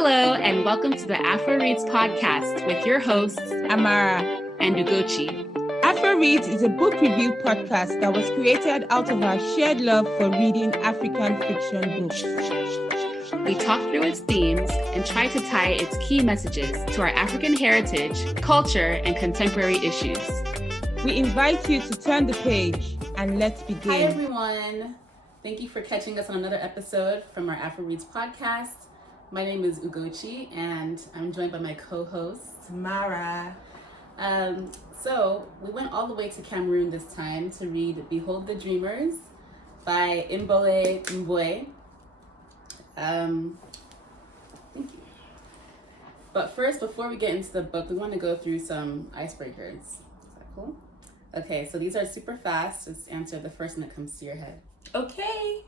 Hello, and welcome to the Afro Reads podcast with your hosts, Amara and Ugochi. Afro Reads is a book review podcast that was created out of our shared love for reading African fiction books. We talk through its themes and try to tie its key messages to our African heritage, culture, and contemporary issues. We invite you to turn the page and let's begin. Hi, everyone. Thank you for catching us on another episode from our Afro Reads podcast. My name is Ugochi, and I'm joined by my co-host, Mara. So we went all the way to Cameroon this time to read Behold the Dreamers by Imbolo Mbue. Thank you. But first, before we get into the book, we want to go through some icebreakers. Is that cool? Okay, so these are super fast. Just answer the first one that comes to your head. Okay.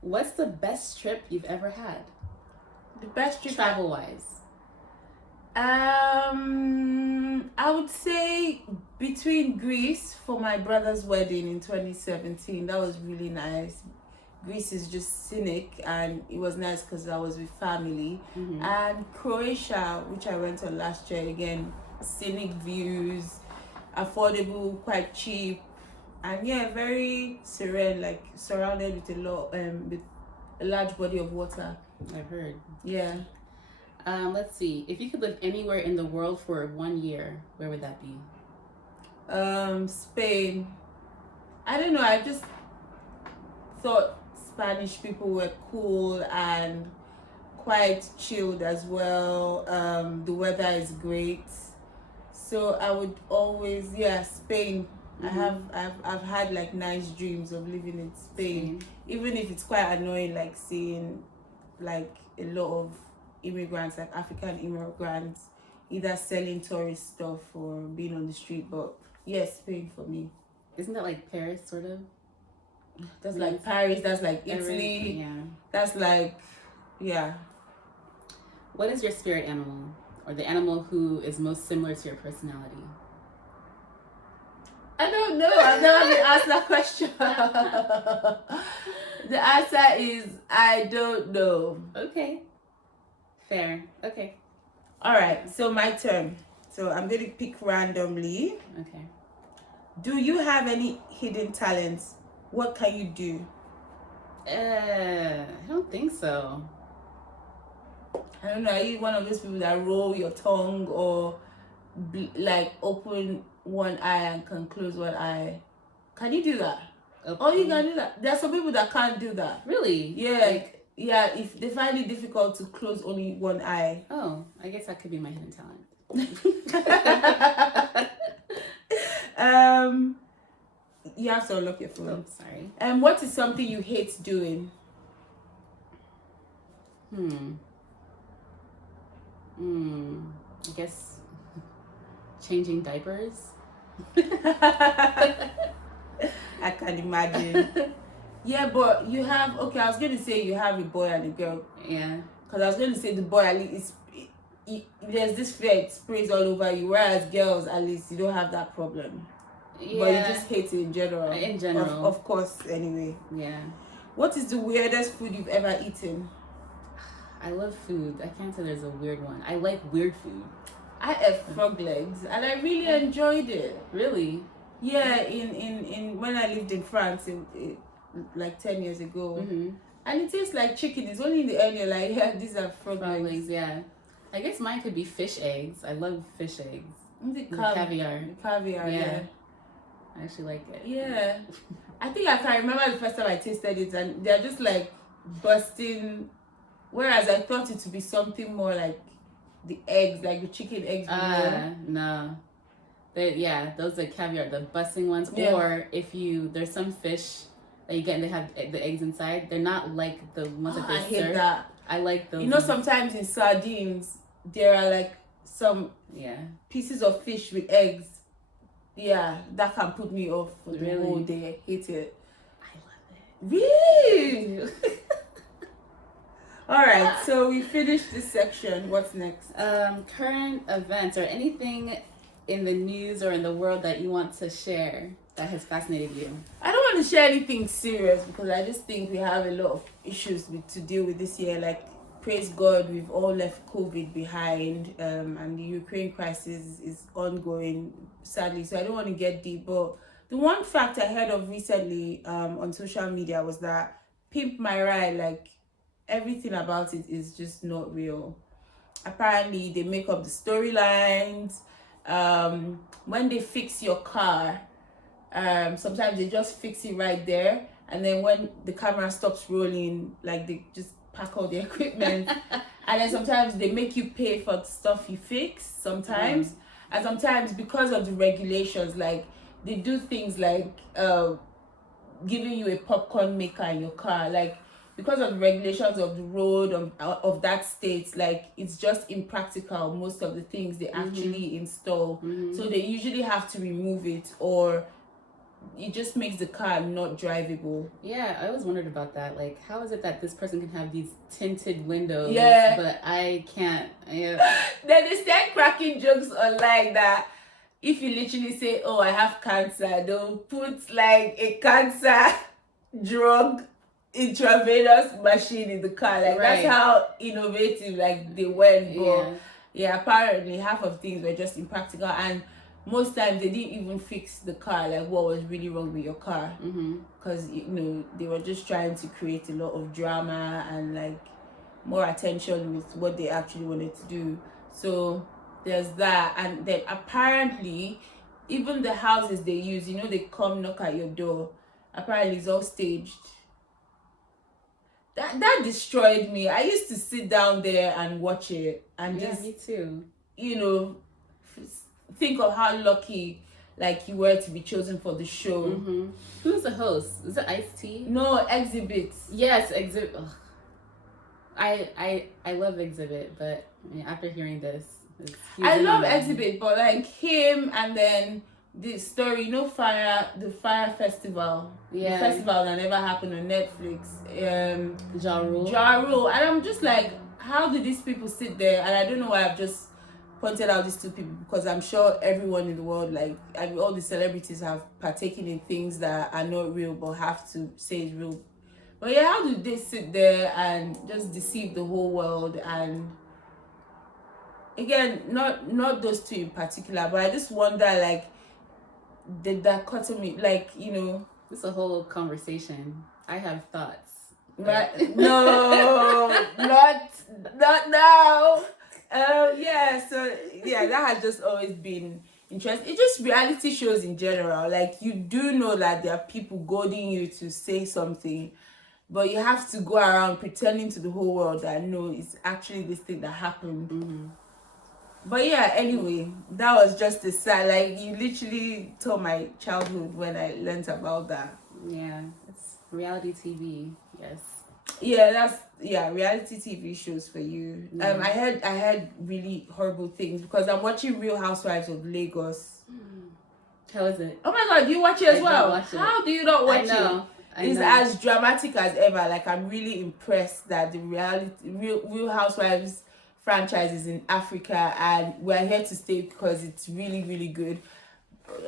What's the best trip you've ever had? The best trip travel-wise. I would say between Greece for my brother's wedding in 2017. That was really nice. Greece is just scenic and it was nice because I was with family. Mm-hmm. And Croatia, which I went on last year, again, scenic views, affordable, quite cheap, and yeah, very serene, like surrounded with with a large body of water. I've heard. Yeah. Let's see. If you could live anywhere in the world for 1 year, where would that be? Spain. I don't know. I just thought Spanish people were cool and quite chilled as well. The weather is great. So I would always, Spain. Mm-hmm. I've had like nice dreams of living in Spain, even if it's quite annoying, like seeing like a lot of immigrants, like African immigrants, either selling tourist stuff or being on the street. But yes, Spain for me. Isn't that like Paris, sort of? That's like Paris. That's like Italy. Yeah. That's like, yeah. What is your spirit animal, or the animal who is most similar to your personality? I don't know. I've never been asked that question. The answer is I don't know. Okay. Fair. Okay. All right. So my turn. So I'm going to pick randomly. Okay. Do you have any hidden talents? What can you do? I don't think so. I don't know. Are you one of those people that roll your tongue or like open one eye and can close one eye? Can you do that? Okay. Oh, you can do that. There are some people that can't do that. Really? Yeah. If they find it difficult to close only one eye. Oh, I guess that could be my hidden talent. You have to unlock your phone. Oh, sorry. What is something you hate doing? I guess changing diapers. I can imagine. Yeah, but you have, I was going to say you have a boy and a girl. Yeah. Because I was going to say the boy, at least, there's this fear, it sprays all over you, whereas girls, at least, you don't have that problem. Yeah. But you just hate it in general. In general. Of course, anyway. Yeah. What is the weirdest food you've ever eaten? I love food. I can't say there's a weird one. I like weird food. I ate frog legs and I really enjoyed it. Really? Yeah, in when I lived in France, like 10 years ago. Mm-hmm. And it tastes like chicken. It's only in the end you're like, yeah, these are frog legs. Yeah. I guess mine could be fish eggs. I love fish eggs. Caviar. Caviar, yeah. I actually like it. Yeah. I think I can remember the first time I tasted it and they're just like bursting. Whereas I thought it to be something more like the eggs, like the chicken eggs. No. Those are caviar, the busting ones. Yeah. Or there's some fish that you get and they have the eggs inside. They're not like the ones that they serve. I hate that. I like those. You know, sometimes in sardines, there are like some pieces of fish with eggs. Yeah, that can put me off for the whole day. I hate it. I love it. Really? All right, so we finished this section. What's next? Current events or anything in the news or in the world that you want to share that has fascinated you? I don't want to share anything serious because I just think we have a lot of issues to deal with this year. Like praise God, we've all left COVID behind, and the Ukraine crisis is ongoing, sadly. So I don't want to get deep, but the one fact I heard of recently on social media was that Pimp My Ride, like everything about it is just not real. Apparently, they make up the storylines. When they fix your car, sometimes they just fix it right there, and then when the camera stops rolling, like they just pack all the equipment. And then sometimes they make you pay for the stuff you fix sometimes. And sometimes because of the regulations, like they do things like giving you a popcorn maker in your car, like because of the regulations of the road of that state, like it's just impractical, most of the things they actually install. So they usually have to remove it, or it just makes the car not drivable. Yeah, I always wondered about that. Like, how is it that this person can have these tinted windows, but I can't? Yeah. Then they start cracking jokes online that if you literally say, "Oh, I have cancer," they'll put like a cancer drug intravenous machine in the car. Like that's how innovative like they went. But yeah, apparently half of things were just impractical, and most times they didn't even fix the car, like what was really wrong with your car, because they were just trying to create a lot of drama and like more attention with what they actually wanted to do. So there's that. And then apparently even the houses they use, they come knock at your door, apparently it's all staged. That destroyed me. I used to sit down there and watch it and just, me too, think of how lucky like you were to be chosen for the show. Who's the host? Is it Ice-T? No, Exhibit. Yes, Exhibit. Ugh. I love Exhibit, but after hearing this, I love Exhibit, but like him, and then this story, the Fire Festival, the festival that never happened on Netflix. RHOL, and I'm just like, how do these people sit there? And I don't know why I've just pointed out these two people, because I'm sure everyone in the world, like all the celebrities, have partaken in things that are not real but have to say it's real. But yeah, how do they sit there and just deceive the whole world? And again, not those two in particular, but I just wonder, like, the dichotomy, like, this is a whole conversation. I have thoughts. Right? No, not now. That has just always been interesting. It's just reality shows in general. Like, you do know that there are people goading you to say something, but you have to go around pretending to the whole world that no, it's actually this thing that happened. But yeah, anyway, that was just a sad, like, you literally told my childhood when I learned about that. Yeah, it's reality TV, yes. Yeah, reality TV shows for you. I heard really horrible things because I'm watching Real Housewives of Lagos. How is it? Oh my God, you watch it as well? Watch it. How do you not watch it? It's as dramatic as ever. Like, I'm really impressed that the Real Housewives franchise is in Africa, and we're here to stay because it's really, really good.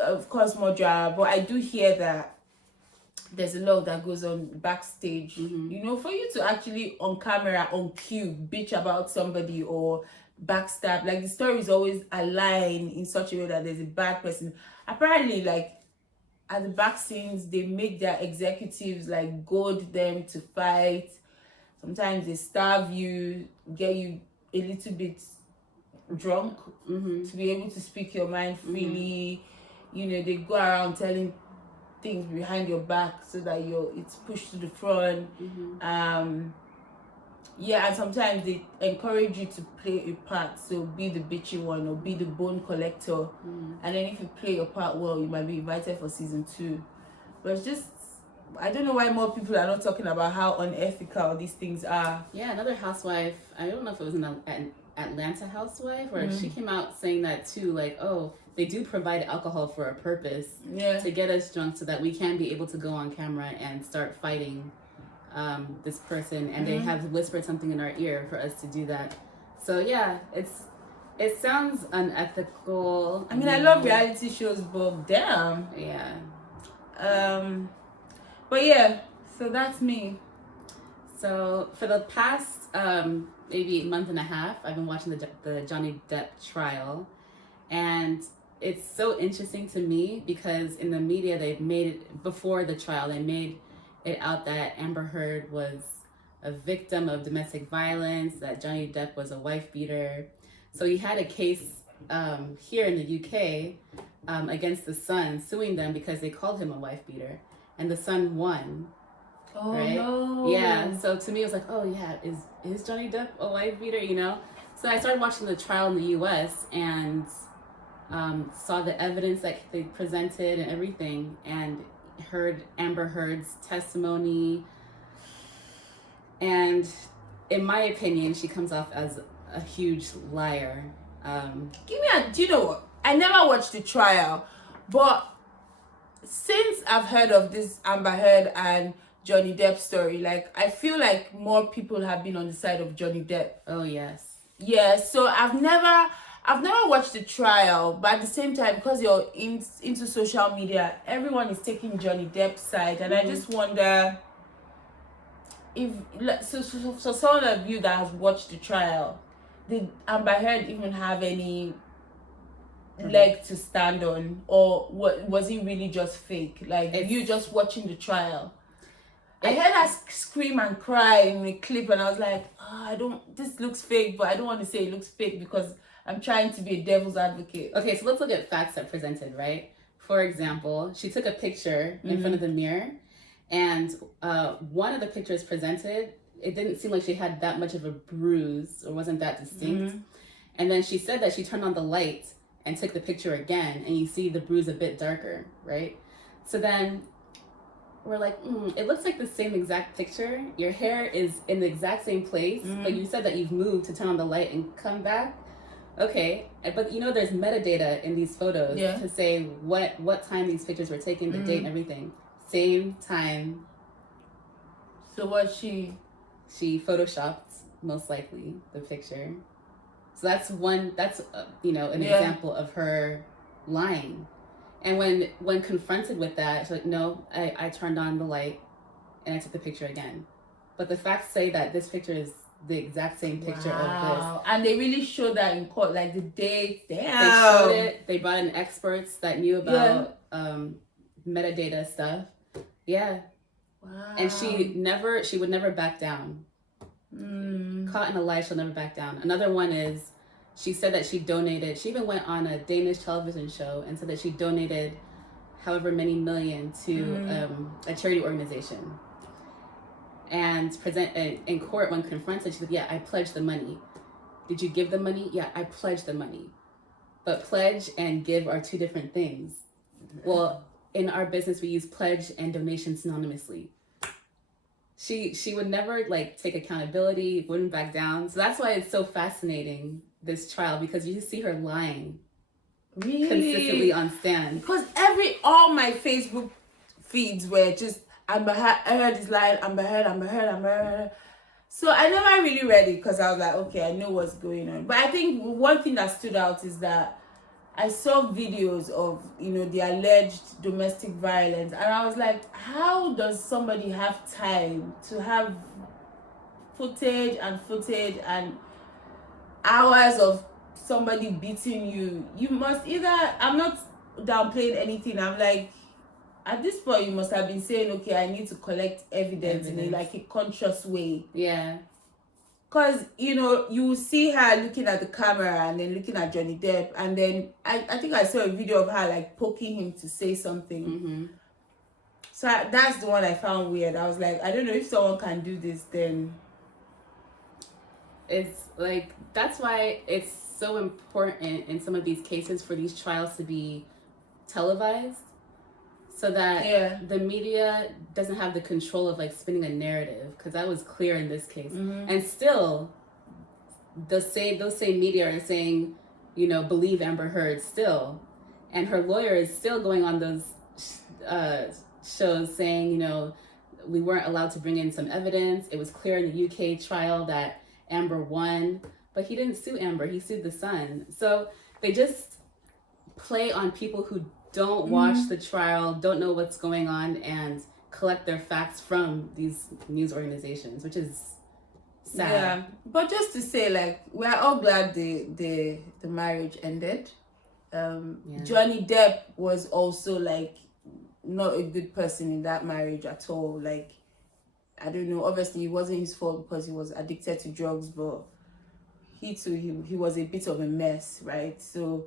Of course, more drama, but I do hear that there's a lot that goes on backstage. For you to actually on camera, on cue, bitch about somebody or backstab, like the story is always aligned in such a way that there's a bad person. Apparently, like, at the back scenes, they make their executives like goad them to fight. Sometimes they starve you, get you a little bit drunk to be able to speak your mind freely. They go around telling things behind your back so that it's pushed to the front. And sometimes they encourage you to play a part, so be the bitchy one or be the bone collector, and then if you play your part well, you might be invited for season 2. But it's just, I don't know why more people are not talking about how unethical these things are. Yeah, another housewife, I don't know if it was an Atlanta housewife, where she came out saying that too, like, oh, they do provide alcohol for a purpose, to get us drunk so that we can be able to go on camera and start fighting this person, and they have whispered something in our ear for us to do that. So yeah, it sounds unethical. I mean, I love reality shows, but damn. Yeah. But yeah, so that's me. So for the past maybe month and a half, I've been watching the Johnny Depp trial, and it's so interesting to me because in the media they've made it before the trial. They made it out that Amber Heard was a victim of domestic violence, that Johnny Depp was a wife beater. So he had a case here in the UK against the Sun, suing them because they called him a wife beater, and the Sun won. Oh right? no. Yeah. So to me, it was like, oh yeah, is Johnny Depp a wife beater? You know. So I started watching the trial in the U.S. and saw the evidence that they presented and everything, and heard Amber Heard's testimony. And in my opinion, she comes off as a huge liar. Do you know what? I never watched the trial, but since I've heard of this Amber Heard and Johnny Depp story, like I feel like more people have been on the side of Johnny Depp. Oh yes. Yeah, so I've never watched the trial, but at the same time, because you're into social media, everyone is taking Johnny Depp's side, and I just wonder if so some of you that has watched the trial, did Amber Heard even have any leg to stand on, or what was it really just fake? Like you just watching the trial. I heard her scream and cry in the clip, and I was like, this looks fake, but I don't want to say it looks fake because I'm trying to be a devil's advocate. Okay, so let's look at facts that presented, right? For example, she took a picture in front of the mirror, and one of the pictures presented, it didn't seem like she had that much of a bruise or wasn't that distinct. And then she said that she turned on the light and took the picture again, and you see the bruise a bit darker, right? So then we're like, it looks like the same exact picture. Your hair is in the exact same place, but you said that you've moved to turn on the light and come back. Okay, but you know there's metadata in these photos to say what time these pictures were taken, the date and everything. Same time. So what she photoshopped, most likely, the picture. So that's an example of her lying. And when confronted with that, she's like, no, I turned on the light and I took the picture again. But the facts say that this picture is the exact same picture of this. And they really showed that in court, like the date. Damn. They showed it. They brought in experts that knew about metadata stuff. Yeah. Wow. And she would never back down. Caught in a lie, she'll never back down. Another one is, she said that she even went on a Danish television show and said that she donated however many million to a charity organization. And in court, when confronted, she said, yeah, I pledged the money. Did you give the money? Yeah, I pledged the money. But pledge and give are two different things. Well, in our business, we use pledge and donation synonymously. She would never take accountability, wouldn't back down. So that's why it's so fascinating, this trial, because you just see her lying consistently on stand. Because all my Facebook feeds were just Amber Heard is lying, Amber Heard. So I never really read it because I was like, okay, I know what's going on. But I think one thing that stood out is that I saw videos of, the alleged domestic violence, and I was like, how does somebody have time to have footage and hours of somebody beating you? You must I'm not downplaying anything, I'm like, at this point you must have been saying, okay, I need to collect evidence. In a conscious way. Yeah. Because, you will see her looking at the camera and then looking at Johnny Depp. And then I think I saw a video of her poking him to say something. So that's the one I found weird. I was like, I don't know if someone can do this, then. It's that's why it's so important in some of these cases for these trials to be televised. So that the media doesn't have the control of spinning a narrative, because that was clear in this case. And still, those same media are saying, believe Amber Heard still, and her lawyer is still going on those shows saying, we weren't allowed to bring in some evidence. It was clear in the UK trial that Amber won, but he didn't sue Amber. He sued the Sun. So they just play on people who don't watch the trial, don't know what's going on, and collect their facts from these news organizations, which is sad. Yeah, but just to say, like, we're all glad the marriage ended. Johnny Depp was also like not a good person in that marriage at all. Like, I don't know, obviously it wasn't his fault because he was addicted to drugs, but he was a bit of a mess, right? So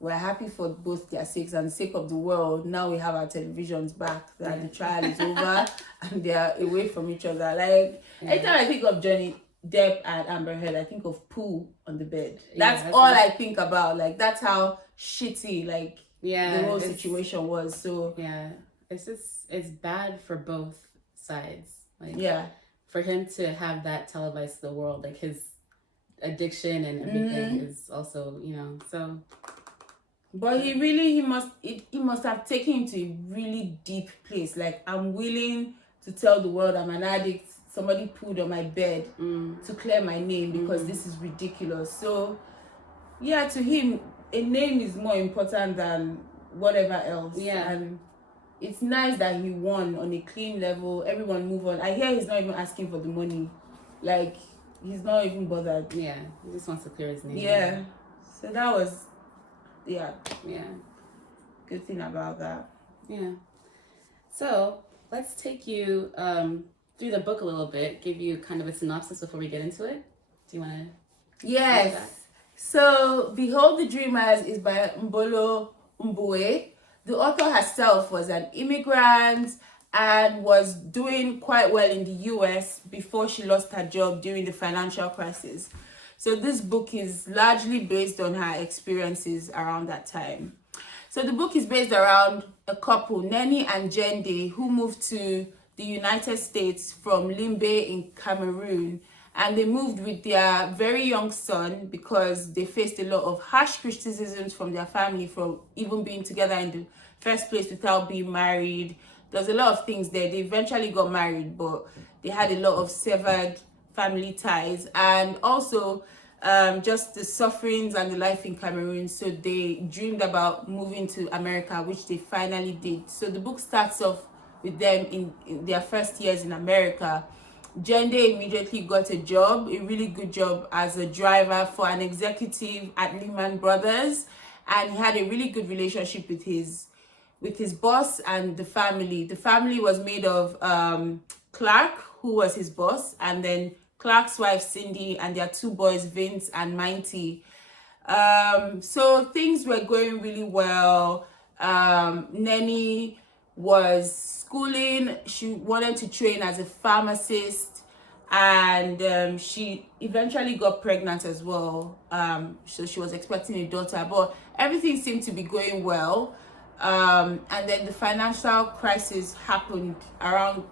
we're happy for both their sakes and the sake of the world. Now we have our televisions back, that the trial is over and they are away from each other. Like, anytime I think of Johnny Depp and Amber Heard, I think of poo on the bed. That's all I think about. Like, that's how shitty, like, the whole situation was. So yeah, it's bad for both sides. Like, for him to have that televised to the world, like his addiction and everything is also, so. But he must have taken him to a really deep place. Like, I'm willing to tell the world I'm an addict. Somebody pooed on my bed to clear my name because this is ridiculous. So, yeah, to him, a name is more important than whatever else. Yeah. And it's nice that he won on a clean level. Everyone move on. I hear he's not even asking for the money. Like, he's not even bothered. Yeah, he just wants to clear his name. Yeah. So that was, yeah. good thing about that. Yeah. So let's take you through the book a little bit, give you kind of a synopsis before we get into it. Do you want to? Yes. So, Behold the Dreamers is by Imbolo Mbue. The author herself was an immigrant and was doing quite well in the US before she lost her job during the financial crisis. So this book is largely based on her experiences around that time. So the book is based around a couple, Nani and Jende, who moved to the United States from Limbe in Cameroon. And they moved with their very young son because they faced a lot of harsh criticisms from their family for even being together in the first place without being married. There's a lot of things there. They eventually got married, but they had a lot of severed family ties. And also just the sufferings and the life in Cameroon. So they dreamed about moving to America, which they finally did. So the book starts off with them in their first years in America. Jende immediately got a job, a really good job as a driver for an executive at Lehman Brothers, and he had a really good relationship with his boss and the family. The family was made of Clark, who was his boss, and then Clark's wife Cindy, and their two boys Vince and Mighty. So things were going really well. Nani was schooling. She wanted to train as a pharmacist, and she eventually got pregnant as well. So she was expecting a daughter, but everything seemed to be going well. And then the financial crisis happened around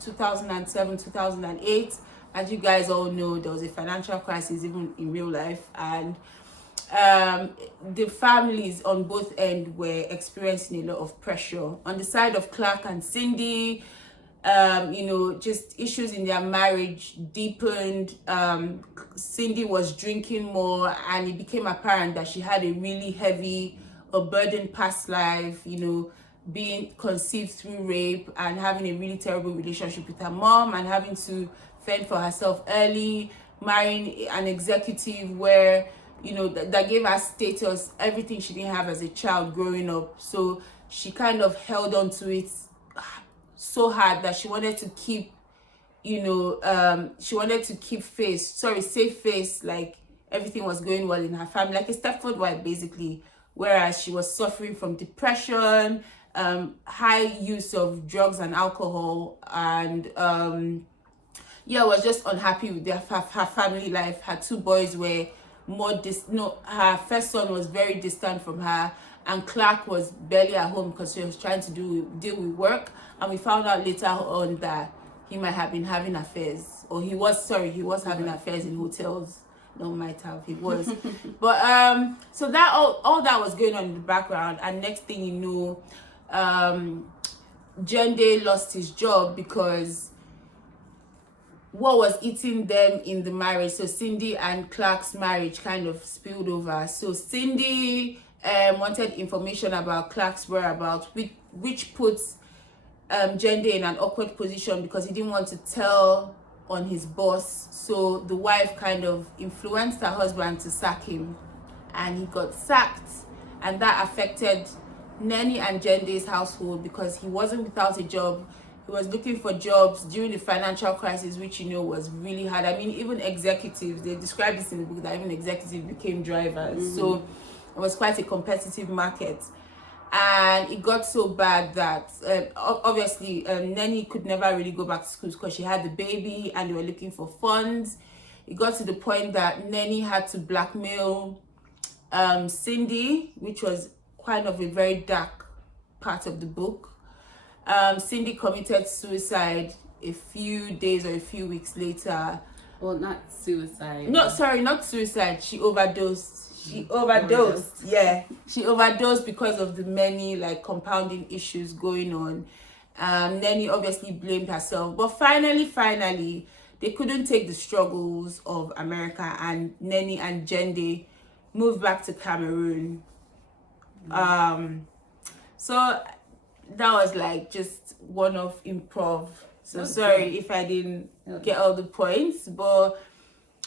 2007, 2008. As you guys all know, there was a financial crisis even in real life, and the families on both ends were experiencing a lot of pressure. On the side of Clark and Cindy, just issues in their marriage deepened. Cindy was drinking more, and it became apparent that she had a really heavy or burdened past life, being conceived through rape and having a really terrible relationship with her mom and having to fend for herself early, marrying an executive where that gave her status, everything she didn't have as a child growing up. So she kind of held on to it so hard that she wanted to keep save face, like everything was going well in her family, like a Stepford wife basically, whereas she was suffering from depression, high use of drugs and alcohol, and was just unhappy with her family life. Her two boys were her first son was very distant from her, and Clark was barely at home because she was trying to deal with work. And we found out later on that he might have been having affairs, or he was having affairs in hotels. No, might have, he was. But so that all that was going on in the background, and next thing you know, Jende lost his job because what was eating them in the marriage. So Cindy and Clark's marriage kind of spilled over. So Cindy wanted information about Clark's whereabouts, which puts gender in an awkward position because he didn't want to tell on his boss. So the wife kind of influenced her husband to sack him, and he got sacked, and that affected Nani and Jende's household because he wasn't without a job. He was looking for jobs during the financial crisis, which was really hard. I mean, even executives, they described this in the book that even executives became drivers. So it was quite a competitive market. And it got so bad that obviously Nani could never really go back to school because she had the baby and they were looking for funds. It got to the point that Nani had to blackmail Cindy, which was kind of a very dark part of the book. Cindy committed suicide a few days or a few weeks later. Well, not suicide. Not suicide. She overdosed. She overdosed. Yeah, she overdosed because of the many compounding issues going on. Nani obviously blamed herself, but finally, they couldn't take the struggles of America, and Nani and Jende moved back to Cameroon. So that was just one of improv. So sorry if I didn't get all the points, but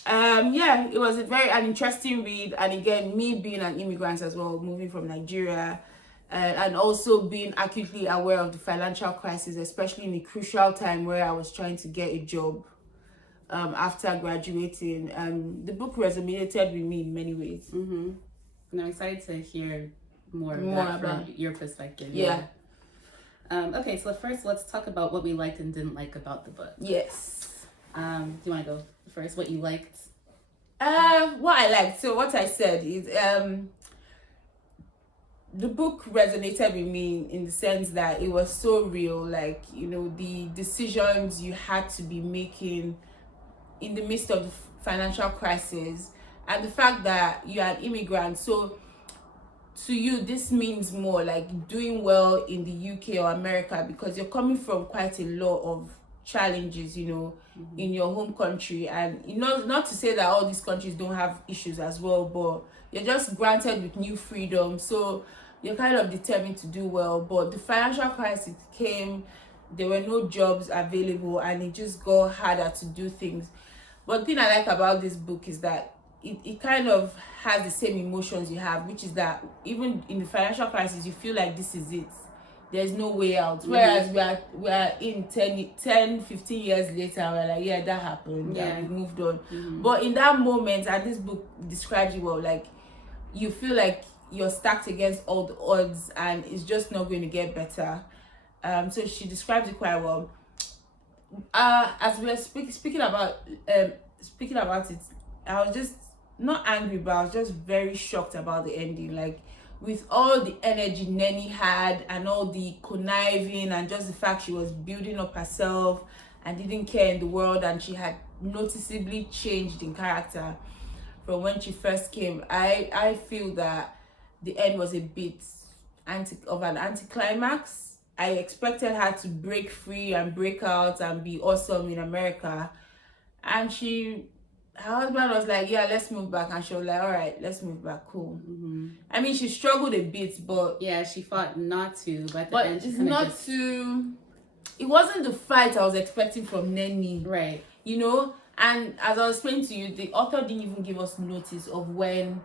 yeah, it was an interesting read. And again, me being an immigrant as well, moving from Nigeria, and also being acutely aware of the financial crisis, especially in a crucial time where I was trying to get a job after graduating. The book resonated with me in many ways. And I'm excited to hear more about from your perspective. Yeah. Okay, so first let's talk about what we liked and didn't like about the book. Yes. Do you want to go first? What you liked? What I liked. So what I said is the book resonated with me in the sense that it was so real. The decisions you had to be making in the midst of the financial crisis, and the fact that you're an immigrant. So to you, this means more doing well in the UK or America because you're coming from quite a lot of challenges, in your home country. And not to say that all these countries don't have issues as well, but you're just granted with new freedom. So you're kind of determined to do well. But the financial crisis came, there were no jobs available, and it just got harder to do things. But the thing I like about this book is that it kind of has the same emotions you have, which is that even in the financial crisis, you feel like this is it. There's no way out. Whereas we are in 10, 15 years later, we're like, yeah, that happened. Yeah, we moved on. But in that moment, and this book describes it well, you feel like you're stacked against all the odds and it's just not going to get better. So she describes it quite well. As we were speaking about it, I was just not angry, but I was just very shocked about the ending. With all the energy Nani had and all the conniving and just the fact she was building up herself and didn't care in the world, and she had noticeably changed in character from when she first came. I feel that the end was a bit of an anticlimax. I expected her to break free and break out and be awesome in America, and her husband was like, yeah, let's move back, and she was like, all right, let's move back, cool. I mean, she struggled a bit, but yeah, she fought not to, but it's not to. It wasn't the fight I was expecting from Nani, right? And as I was saying to you, the author didn't even give us notice of when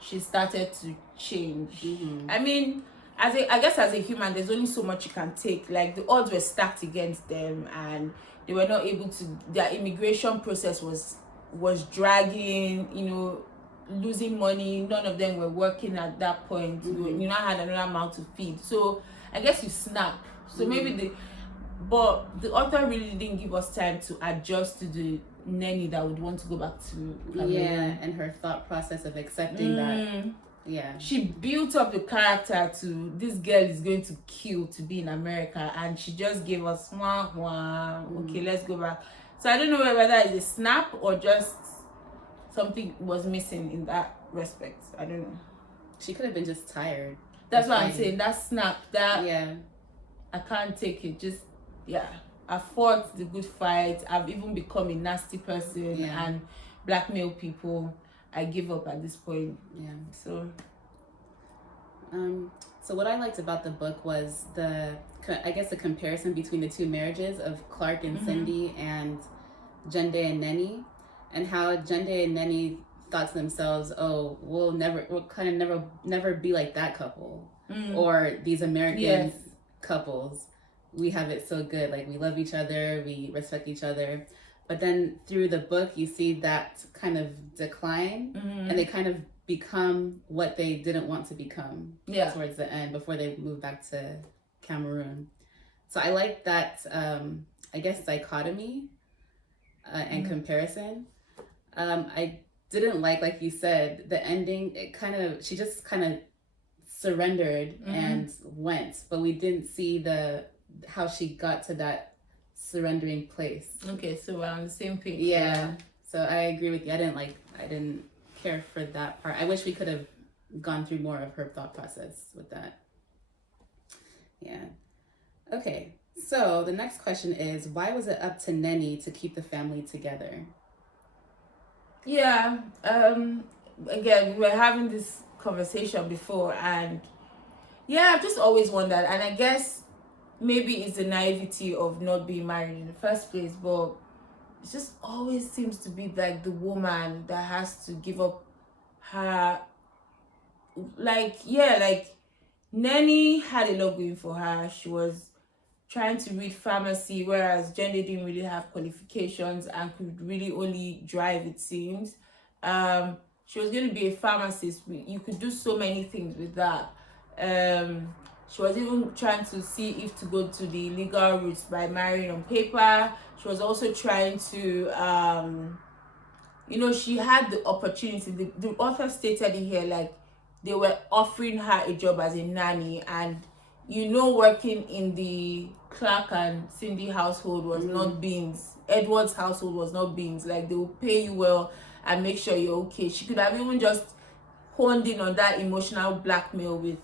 she started to change. I mean, I guess as a human, there's only so much you can take. The odds were stacked against them, and they were not able to. Their immigration process was dragging, losing money. None of them were working at that point. You now had another mouth to feed. So I guess you snap. So maybe but the author really didn't give us time to adjust to the Nani that would want to go back to Cameroon. Yeah, and her thought process of accepting that. Yeah. She built up the character to this girl is going to kill to be in America, and she just gave us okay, let's go back. So I don't know whether it's a snap or just something was missing in that respect. I don't know. She could have been just tired. That's what I'm saying. That snap, yeah. I can't take it. Just I fought the good fight. I've even become a nasty person and blackmail people. I give up at this point. Yeah. So So what I liked about the book was the comparison between the two marriages of Clark and Cindy and Jende and Nani, and how Jende and Nani thought to themselves, "Oh, we'll never be like that couple, or these American couples. We have it so good. Like, we love each other, we respect each other." But then through the book, you see that kind of decline, and they kind of become what they didn't want to become towards the end before they move back to Cameroon. So I like that, dichotomy and comparison. I didn't like you said, the ending. She just kind of surrendered and went, but we didn't see how she got to that surrendering place. Okay, so we're on the same page. Yeah. So I agree with you. I didn't care for that part. I wish we could have gone through more of her thought process with that. Yeah. Okay. So the next question is, why was it up to Nani to keep the family together? Yeah. Again, we were having this conversation before, and I've just always wondered, and I guess maybe it's the naivety of not being married in the first place, but it just always seems to be like the woman that has to give up her, like Nani had a lot going for her. She was trying to read pharmacy, whereas Jenny didn't really have qualifications and could really only drive, it seems. She was going to be a pharmacist. You could do so many things with that. She was even trying to see if to go to the legal routes by marrying on paper. She was also trying to, she had the opportunity. The author stated it here, like, they were offering her a job as a nanny, and working in the Clark and Cindy household was not beans. Edward's household was not beans. Like, they will pay you well and make sure you're okay. She could have even just honed in on that emotional blackmail with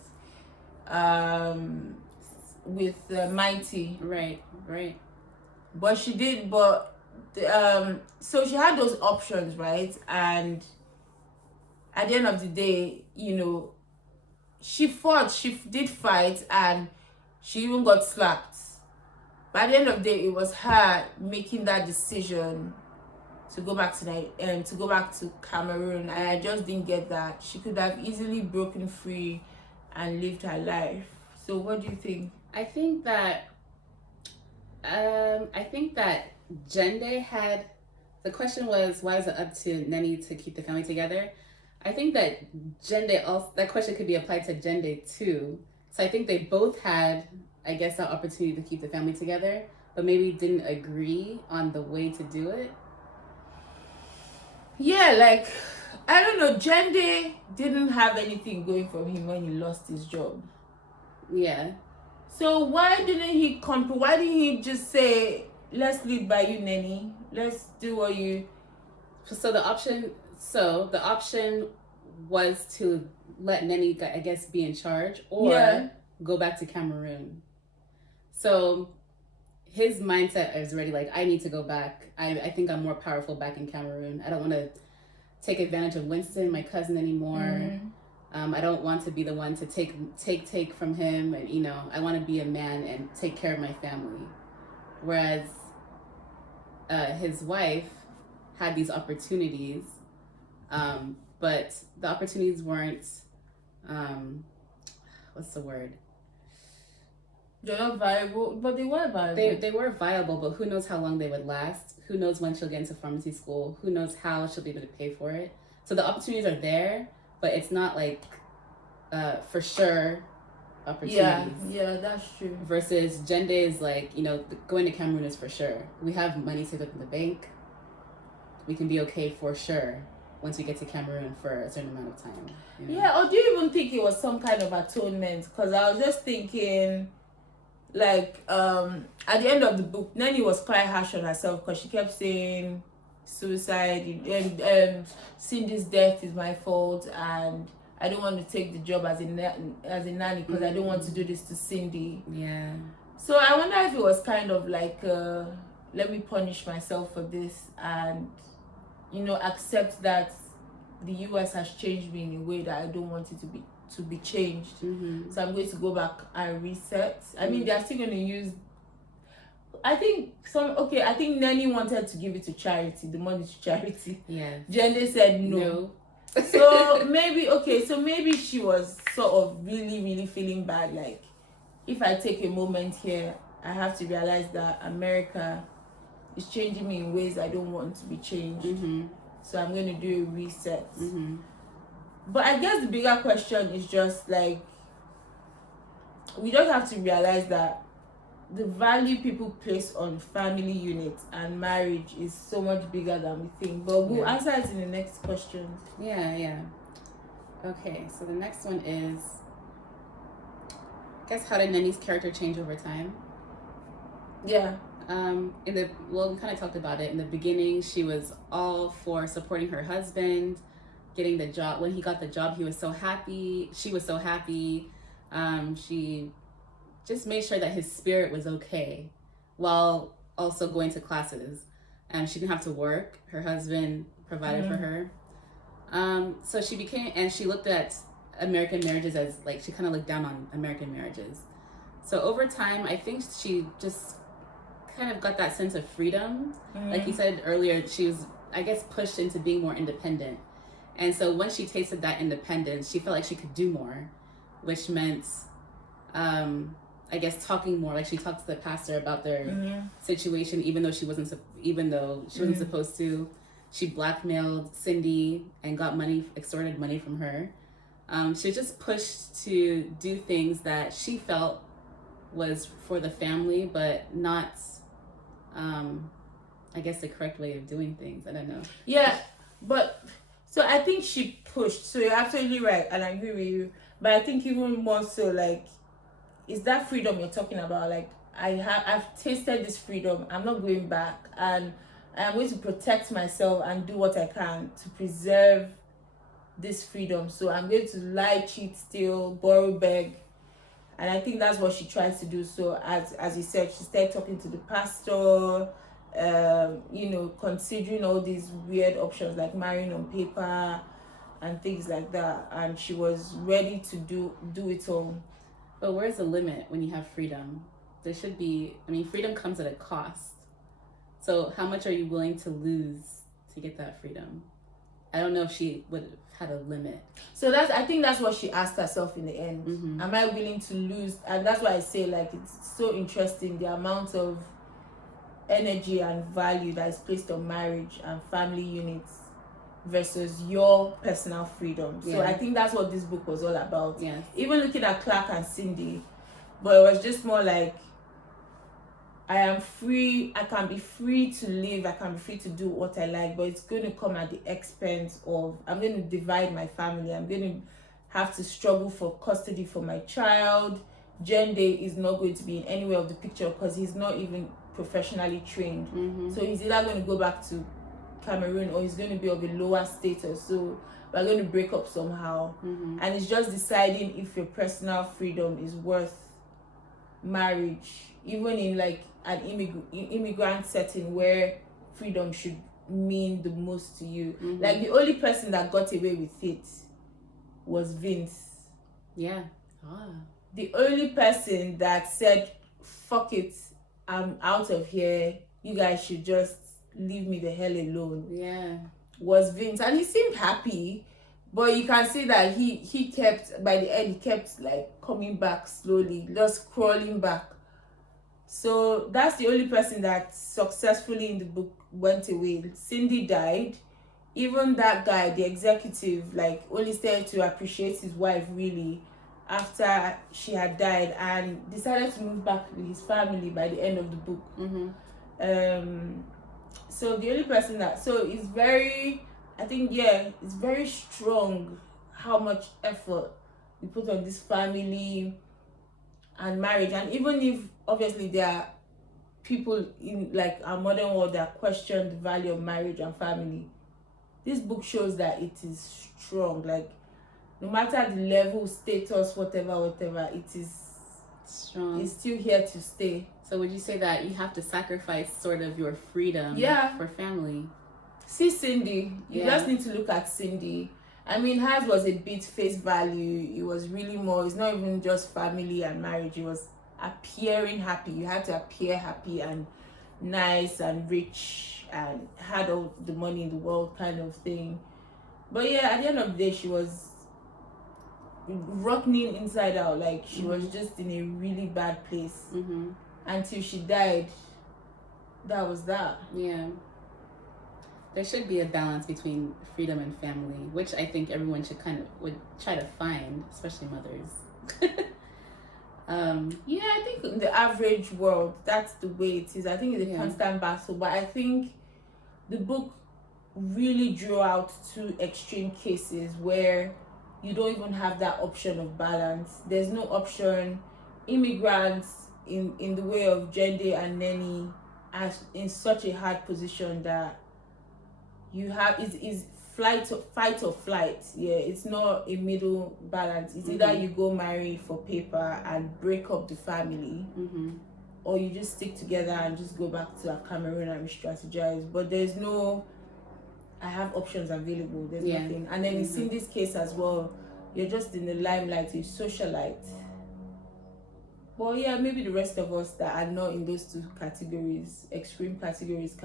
Mighty. Right. But she did. But so she had those options, right? And at the end of the day, she fought. She did fight, and she even got slapped. But at the end of the day, it was her making that decision to go back to Cameroon, and I just didn't get that. She could have easily broken free and lived her life. So what do you think? I think that Jende had, the question was, why is it up to Nani to keep the family together? I think that Jende also, that question could be applied to Jende too. So I think they both had, I guess, that opportunity to keep the family together, but maybe didn't agree on the way to do it. Yeah, like, I don't know, Jende didn't have anything going for him when he lost his job. Yeah. So why didn't he just say, let's lead by you, Nani? Let's do what you... So the option was to let Nani, I guess, be in charge, or go back to Cameroon. So his mindset is already like, I need to go back. I think I'm more powerful back in Cameroon. I don't want to take advantage of Winston, my cousin, anymore. I don't want to be the one to take from him, and I want to be a man and take care of my family. Whereas his wife had these opportunities, but the opportunities weren't, what's the word? They're not viable, but they were viable. They were viable, but who knows how long they would last? Who knows when she'll get into pharmacy school? Who knows how she'll be able to pay for it? So the opportunities are there, but it's not like for sure opportunities. Yeah, that's true. Versus Jende is like, going to Cameroon is for sure. We have money saved up in the bank. We can be okay for sure once we get to Cameroon for a certain amount of time. Yeah, or do you even think it was some kind of atonement? Because I was just thinking, like, at the end of the book, Nani was quite harsh on herself because she kept saying suicide and Cindy's death is my fault, and I don't want to take the job as a nanny because I don't want to do this to Cindy. Yeah. So I wonder if it was kind of like, let me punish myself for this, and accept that the US has changed me in a way that I don't want it to be to be changed. So I'm going to go back and reset. I mean, they're still going to use, I think Nani wanted to give it to charity, the money to charity. Yeah. Jende said no. So maybe she was sort of really, really feeling bad. Like, if I take a moment here, I have to realize that America is changing me in ways I don't want to be changed. So I'm going to do a reset. But I guess the bigger question is just like, we just have to realize that the value people place on family units and marriage is so much bigger than we think. But we'll answer it in the next question. Yeah. Okay, so the next one is, I guess, how did Nani's character change over time? Yeah. We kind of talked about it. In the beginning, she was all for supporting her husband, getting the job. When he got the job, he was so happy. She was so happy. She just made sure that his spirit was okay while also going to classes. She didn't have to work. Her husband provided for her. So she looked at American marriages as, like, she kind of looked down on American marriages. So over time, I think she just kind of got that sense of freedom. Like you said earlier, she was, I guess, pushed into being more independent. And so when she tasted that independence, she felt like she could do more, which meant, I guess, talking more. Like, she talked to the pastor about their situation, even though she wasn't supposed to. She blackmailed Cindy and got extorted money from her. She was just pushed to do things that she felt was for the family, but not, I guess, the correct way of doing things. I don't know. Yeah, but so I think she pushed. So you're absolutely right, and I agree with you. But I think even more so, like, is that freedom you're talking about? Like, I've tasted this freedom. I'm not going back, and I'm going to protect myself and do what I can to preserve this freedom. So I'm going to lie, cheat, steal, borrow, beg. And I think that's what she tries to do. So as you said, she started talking to the pastor, considering all these weird options like marrying on paper and things like that. And she was ready to do it all. But where's the limit when you have freedom? There should be, freedom comes at a cost. So how much are you willing to lose to get that freedom? I don't know if she would have had a limit. So I think that's what she asked herself in the end. Am I willing to lose? And that's why I say, like, it's so interesting, the amount of energy and value that is placed on marriage and family units versus your personal freedom. So I think that's what this book was all about. Yes. Even looking at Clark and Cindy, but it was just more like, I am free, I can be free to live, I can be free to do what I like, but it's going to come at the expense of, I'm going to divide my family, I'm going to have to struggle for custody for my child. Jende is not going to be in any way of the picture because he's not even professionally trained. So he's either going to go back to Cameroon or he's going to be of a lower status. So we're going to break up somehow. And it's just deciding if your personal freedom is worth marriage, even in like an immigrant setting where freedom should mean the most to you. Like, the only person that got away with it was Vince. Yeah. The only person that said, fuck it, I'm out of here, you guys should just leave me the hell alone, was Vince. And he seemed happy, but you can see that he kept, by the end, he kept like coming back slowly, just crawling back. So that's the only person that successfully in the book went away. Cindy died. Even that guy, the executive, like, only started to appreciate his wife really after she had died and decided to move back with his family by the end of the book. So the only person that, so it's very, I think, it's very strong how much effort we put on this family and marriage. And even if obviously there are people in like our modern world that question the value of marriage and family, this book shows that it is strong. Like, no matter the level, status, whatever, it is strong. It's still here to stay. So would you say that you have to sacrifice sort of your freedom for family? See Cindy. You just need to look at Cindy. I mean, hers was a bit face value. It was really more, it's not even just family and marriage. It was appearing happy. You had to appear happy and nice and rich and had all the money in the world kind of thing. But yeah, at the end of the day, she was rotting inside out. Like, she was just in a really bad place until she died. That was that. Yeah. There should be a balance between freedom and family, which I think everyone would try to find, especially mothers. Yeah, I think in the average world, that's the way it is. I think it's a constant battle, but I think the book really drew out two extreme cases where you don't even have that option of balance. There's no option. Immigrants in the way of Jende and Nani are in such a hard position that you have is fight or flight. Yeah, it's not a middle balance. It's either you go marry for paper and break up the family, or you just stick together and just go back to Cameroon and re-strategize. But there's no, I have options available. There's nothing. And then it's in this case as well, you're just in the limelight, you socialite. Well, yeah, maybe the rest of us that are not in those two categories, extreme categories,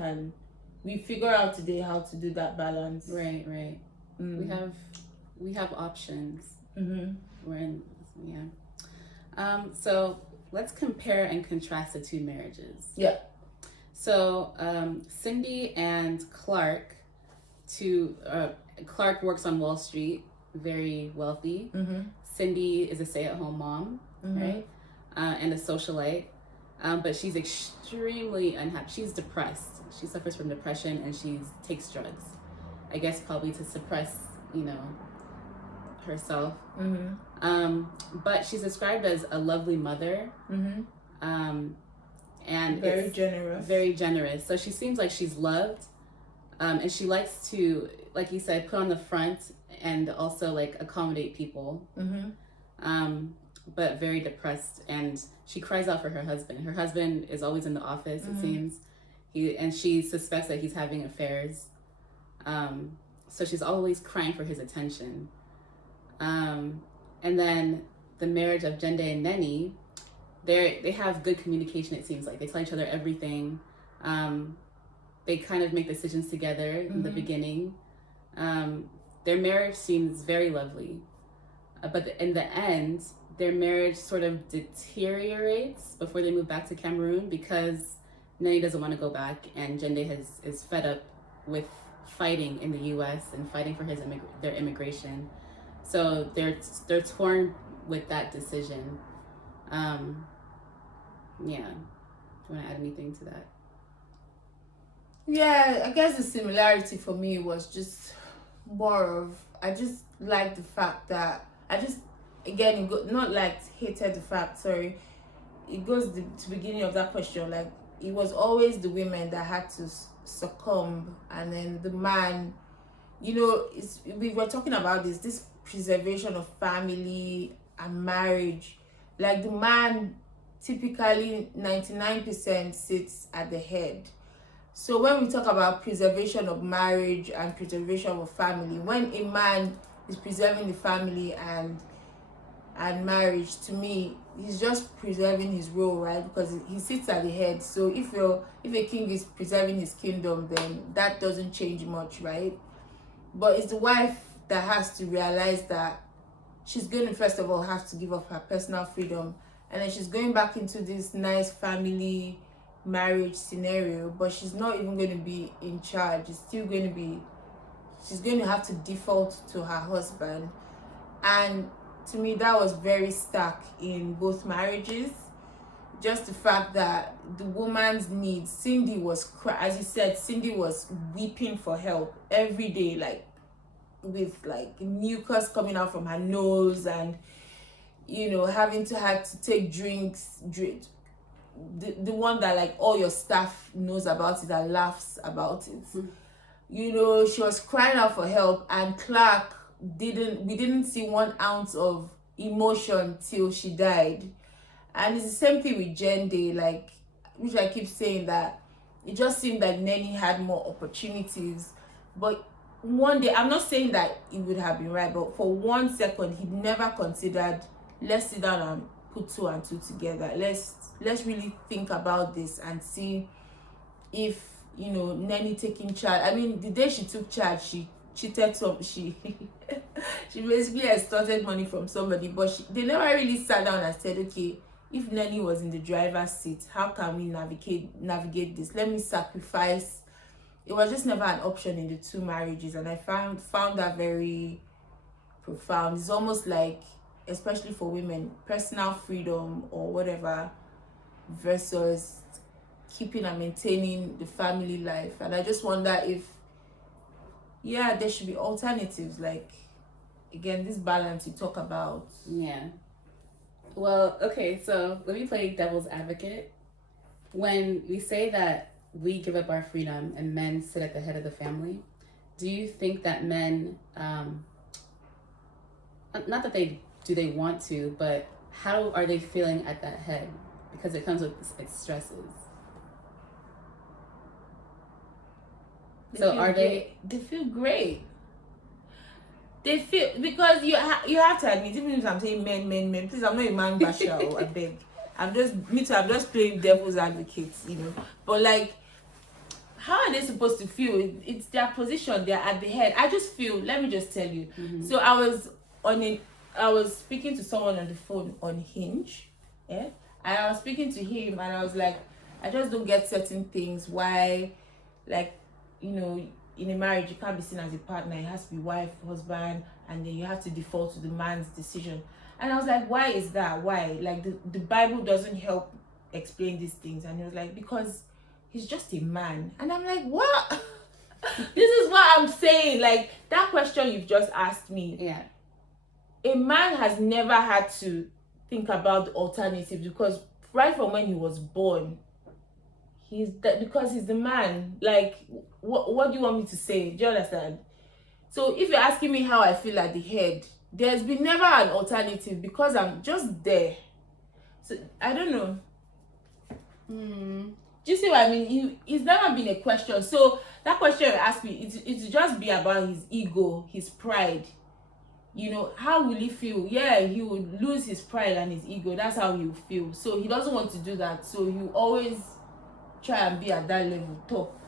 we figure out today how to do that balance. Right. We have options. We're in, so let's compare and contrast the two marriages. Yeah. So Cindy and Clark, Clark works on Wall Street, very wealthy. Cindy is a stay-at-home mom, right? And a socialite. But she's extremely unhappy. She's depressed. She suffers from depression and she takes drugs. I guess probably to suppress, herself. But she's described as a lovely mother. And very generous. Very generous. So she seems like she's loved. And she likes to, like you said, put on the front and also like accommodate people. But very depressed, and she cries out for her husband. Her husband is always in the office, it seems. And she suspects that he's having affairs. So she's always crying for his attention. And then the marriage of Jende and Nani, they have good communication, it seems like. They tell each other everything. They kind of make decisions together in the beginning. Their marriage seems very lovely. But in the end, their marriage sort of deteriorates before they move back to Cameroon because Nani doesn't want to go back, and Jende is fed up with fighting in the U.S. and fighting for their immigration. So they're torn with that decision. Yeah. Do you want to add anything to that? Yeah, I guess the similarity for me was just more of, I just like the fact that not like hated the fact, sorry. It goes to the beginning of that question, like it was always the women that had to succumb, and then the man, we were talking about this preservation of family and marriage. Like the man typically 99% sits at the head. So when we talk about preservation of marriage and preservation of family, when a man is preserving the family and marriage, to me, he's just preserving his role, right? Because he sits at the head. So if a king is preserving his kingdom, then that doesn't change much, right? But it's the wife that has to realize that she's going to first of all have to give up her personal freedom, and then she's going back into this nice family marriage scenario, but she's not even going to be in charge. She's going to have to default to her husband. And to me, that was very stark in both marriages. Just the fact that the woman's needs, Cindy was, as you said, Cindy was weeping for help every day, like with like mucus coming out from her nose, and having to have to take drinks, the one that like all your staff knows about it and laughs about it. She was crying out for help, and Clark we didn't see 1 ounce of emotion till she died. And it's the same thing with Jende, like, which I keep saying that it just seemed like Nani had more opportunities, but one day, I'm not saying that it would have been right, but for 1 second, he never considered, let's sit down and put 2 and 2 together. Let's really think about this and see if, you know, Nani taking charge. I mean, the day she took charge, she cheated she she basically extorted money from somebody, but they never really sat down and said, okay, if Nani was in the driver's seat, how can we navigate this? Let me sacrifice. It was just never an option in the 2 marriages, and I found that very profound. It's almost like, especially for women, personal freedom or whatever versus keeping and maintaining the family life. And I just wonder if, yeah, there should be alternatives, like, again, this balance you talk about. Yeah. Well, okay, so let me play devil's advocate. When we say that we give up our freedom and men sit at the head of the family, do you think that men, not that they want to, but how are they feeling at that head? Because it comes with its stresses. So are they? They feel great. They feel, because you have to admit, even if I'm saying men, please, I'm not a man basher. I beg. I'm just playing devil's advocate, you know. But like, how are they supposed to feel? It's their position. They're at the head. I just feel. Let me just tell you. Mm-hmm. So I was speaking to someone on the phone on Hinge, yeah, and I was speaking to him, and I was like, I just don't get certain things. Why, like, you know, in a marriage, you can't be seen as a partner. It has to be wife, husband, and then you have to default to the man's decision. And I was like, why is that? Why? Like, the Bible doesn't help explain these things. And he was like, because he's just a man. And I'm like, what? This is what I'm saying. Like, that question you've just asked me. Yeah. A man has never had to think about the alternatives, because right from when he was born, because he's the man. Like, what do you want me to say? Do you understand? So if you're asking me how I feel at the head, there's been never an alternative, because I'm just there. So I don't know. Do you see what I mean? It's never been a question. So that question you asked me, it's just be about his ego, his pride. You know, how will he feel? Yeah, he would lose his pride and his ego. That's how he will feel. So he doesn't want to do that. So he always try and be at that level, top.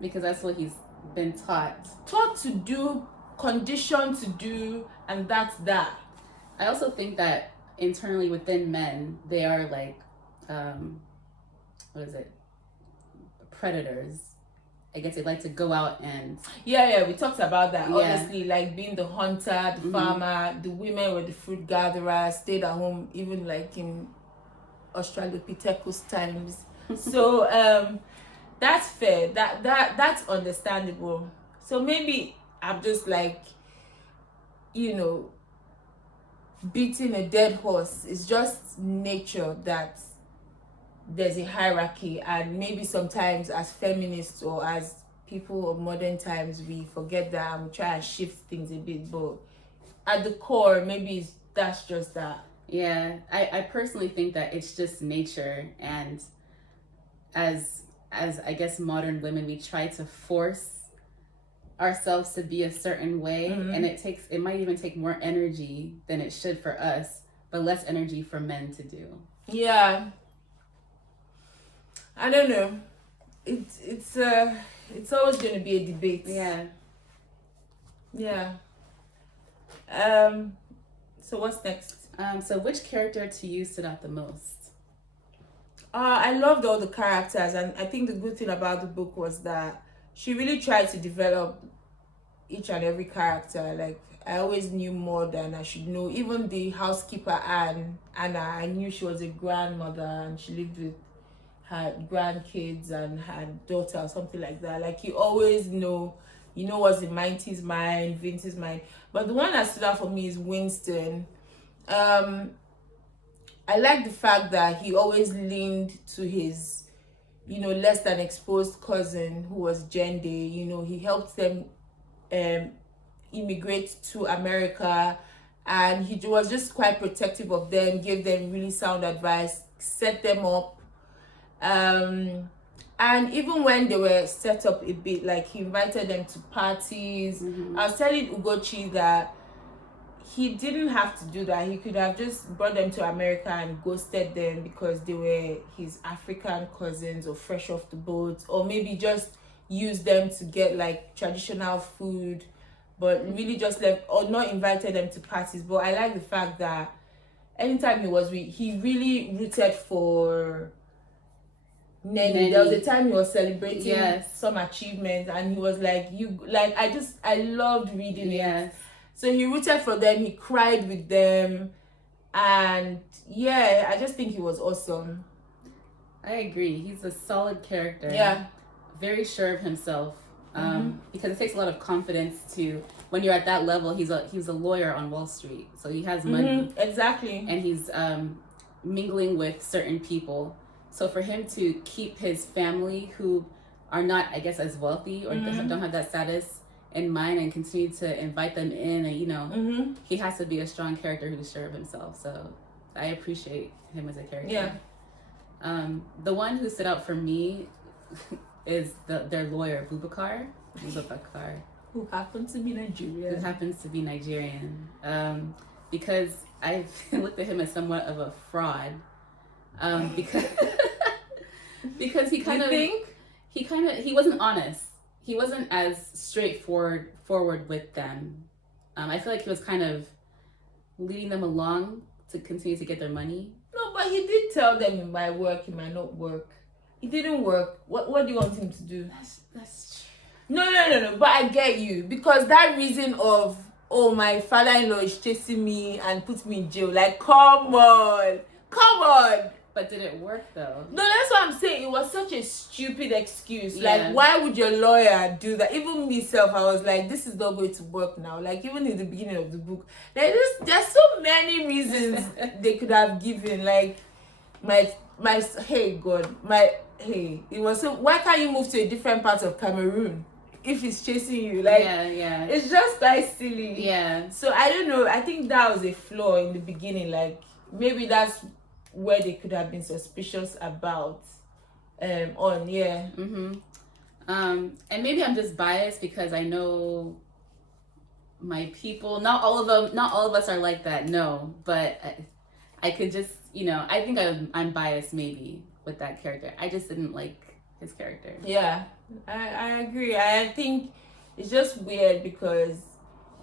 Because that's what he's been taught to do, conditioned to do, and that's that. I also think that internally within men, they are like, predators. I guess they like to go out and... Yeah, we talked about that. Yeah. Honestly, like being the hunter, the farmer, the women were the fruit gatherers, stayed at home, even like in Australopithecus times. So that's fair. That's understandable. So maybe I'm just like, you know, beating a dead horse. It's just nature that there's a hierarchy, and maybe sometimes as feminists or as people of modern times, we forget that and we try and shift things a bit, but at the core, maybe that's just that. Yeah, I personally think that it's just nature, and as I guess modern women, we try to force ourselves to be a certain way, and it might even take more energy than it should for us, but less energy for men to do. Yeah, I don't know. It's always going to be a debate. Yeah. So what's next? So which character to you stood out the most? I loved all the characters, and I think the good thing about the book was that she really tried to develop each and every character. Like, I always knew more than I should know. Even the housekeeper Anna, I knew she was a grandmother and she lived with her grandkids and her daughter or something like that. Like, you always know, what's in Mighty's mind, Vince's mind. But the one that stood out for me is Winston. I like the fact that he always leaned to his, less than exposed cousin who was Jende. He helped them immigrate to America, and he was just quite protective of them, gave them really sound advice, set them up. And even when they were set up a bit, like he invited them to parties. I was telling Ugochi that he didn't have to do that. He could have just brought them to America and ghosted them because they were his African cousins or fresh off the boat, or maybe just use them to get like traditional food, but really just left, or not invited them to parties. But I like the fact that anytime he really rooted for Nani. There was a time he was celebrating some achievements, and he was like, I loved reading it. So he rooted for them, he cried with them, and yeah, I just think he was awesome. I agree. He's a solid character. Yeah. Very sure of himself. Because it takes a lot of confidence to, when you're at that level, he was a lawyer on Wall Street. So he has money. Exactly. And he's mingling with certain people. So for him to keep his family, who are not, I guess, as wealthy or don't have that status, in mind, and continue to invite them in, and he has to be a strong character who's sure of himself. So I appreciate him as a character. The one who stood out for me is their lawyer, Boubacar, who happens to be Nigerian. Because I've looked at him as somewhat of a fraud. Because he wasn't honest. He wasn't as straightforward with them. I feel like he was kind of leading them along to continue to get their money. No, but he did tell them it might work, it might not work. It didn't work. What do you want him to do? That's true. No. But I get you, because that reason of, oh, my father-in-law is chasing me and puts me in jail. Like, come on. But did it work though? No, that's what I'm saying. It was such a stupid excuse. Like, why would your lawyer do that? Even myself, I was like, this is not going to work now. Like, even in the beginning of the book, there's so many reasons they could have given. Like, it was so. Why can't you move to a different part of Cameroon if he's chasing you? Like, it's just quite silly. Yeah. So I don't know. I think that was a flaw in the beginning. Like, maybe that's where they could have been suspicious about. And maybe I'm just biased because I know my people. Not all of us are like that. No, but I could just, I think I'm biased maybe with that character. I just didn't like his character. Yeah, I agree. I think it's just weird because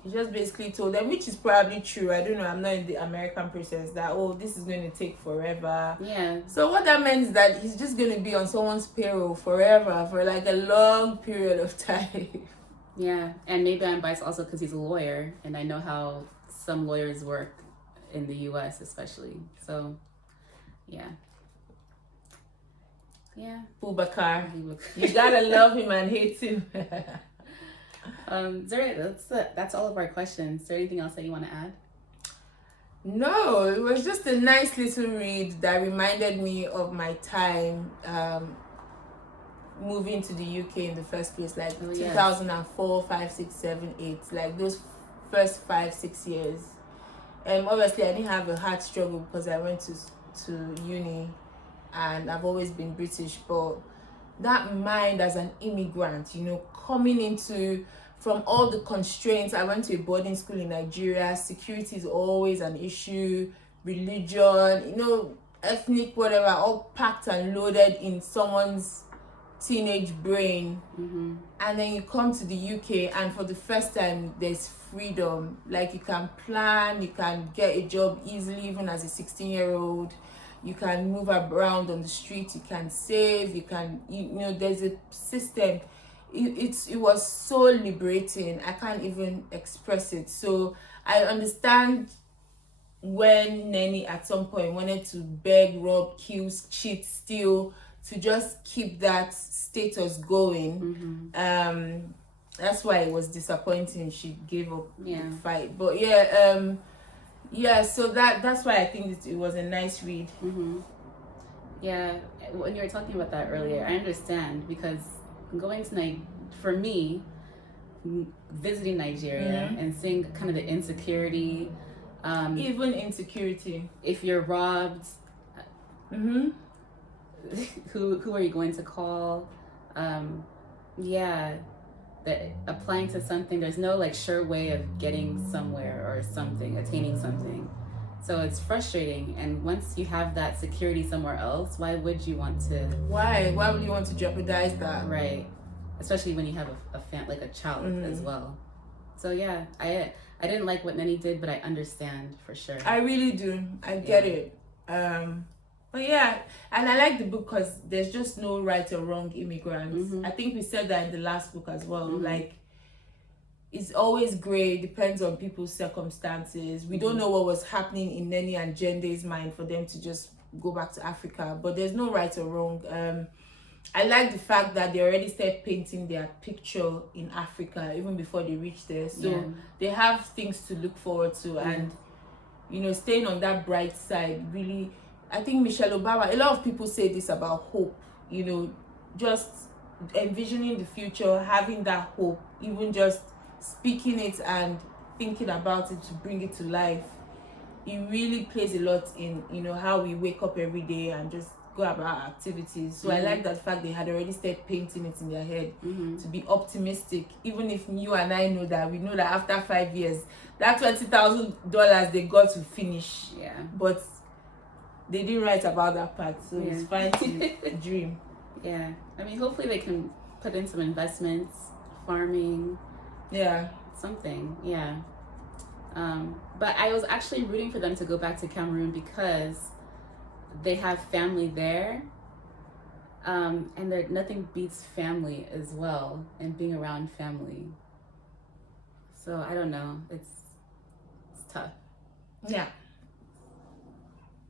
he just basically told them, which is probably true. I don't know. I'm not in the American process that, oh, this is going to take forever. Yeah. So what that means is that he's just going to be on someone's payroll forever for like a long period of time. Yeah. And maybe I'm biased also because he's a lawyer and I know how some lawyers work in the US especially. So, yeah. Yeah. Boubacar. You gotta love him and hate him. That's all of our questions. Is there anything else that you want to add? No, it was just a nice little read that reminded me of my time moving to the UK in the first place, like 2004, 5, 6, 7, 8, like those first 5-6 years. Obviously I didn't have a hard struggle because I went to uni and I've always been British, but that mind as an immigrant, coming into, from all the constraints, I went to a boarding school in Nigeria, security is always an issue, religion, ethnic, whatever, all packed and loaded in someone's teenage brain. And then you come to the UK and for the first time there's freedom. Like, you can plan, you can get a job easily even as a 16-year-old. You can move around on the street, you can save, you can, there's a system. It was so liberating. I can't even express it. So I understand when Nani at some point wanted to beg, rob, kill, cheat, steal, to just keep that status going. That's why it was disappointing she gave up the fight. But so that's why I think it was a nice read. Yeah, when you were talking about that earlier, I understand, because going to for me, visiting Nigeria and seeing kind of the insecurity, even insecurity, if you're robbed, who are you going to call? Yeah, that applying to something, there's no like sure way of getting somewhere or something, attaining something. So it's frustrating. And once you have that security somewhere else, why would you want to? Why would you want to jeopardize that? Right. Especially when you have like a child as well. So yeah, I didn't like what Nani did, but I understand for sure. I really do. I get it. But yeah, and I like the book because there's just no right or wrong immigrants. I think we said that in the last book as well. Like, it's always gray, depends on people's circumstances. We don't know what was happening in Nani and Jende's mind for them to just go back to Africa, but there's no right or wrong. I like the fact that they already started painting their picture in Africa even before they reach there. So they have things to look forward to, and you know, staying on that bright side really. I think Michelle Obama, a lot of people say this about hope, you know, just envisioning the future, having that hope, even just speaking it and thinking about it to bring it to life. It really plays a lot in, you know, how we wake up every day and just go about our activities. So I like that fact they had already started painting it in their head to be optimistic, even if you and I know that, we know that after 5 years, that $20,000 they got to finish. Yeah. But they didn't write about that part, so it's fine to dream. Yeah, I mean, hopefully they can put in some investments, farming, something. Yeah. But I was actually rooting for them to go back to Cameroon because they have family there, and nothing beats family as well, and being around family. So I don't know, it's tough. Yeah.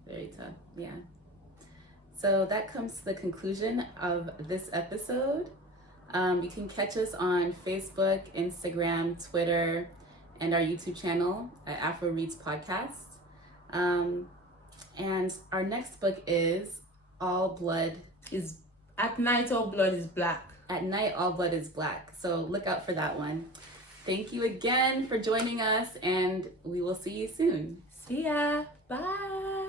Very tough, yeah. So that comes to the conclusion of this episode. You can catch us on Facebook, Instagram, Twitter, and our YouTube channel at Afro Reads Podcast. And our next book is All Blood is... At Night, All Blood is Black. At Night, All Blood is Black. So look out for that one. Thank you again for joining us, and we will see you soon. See ya. Bye.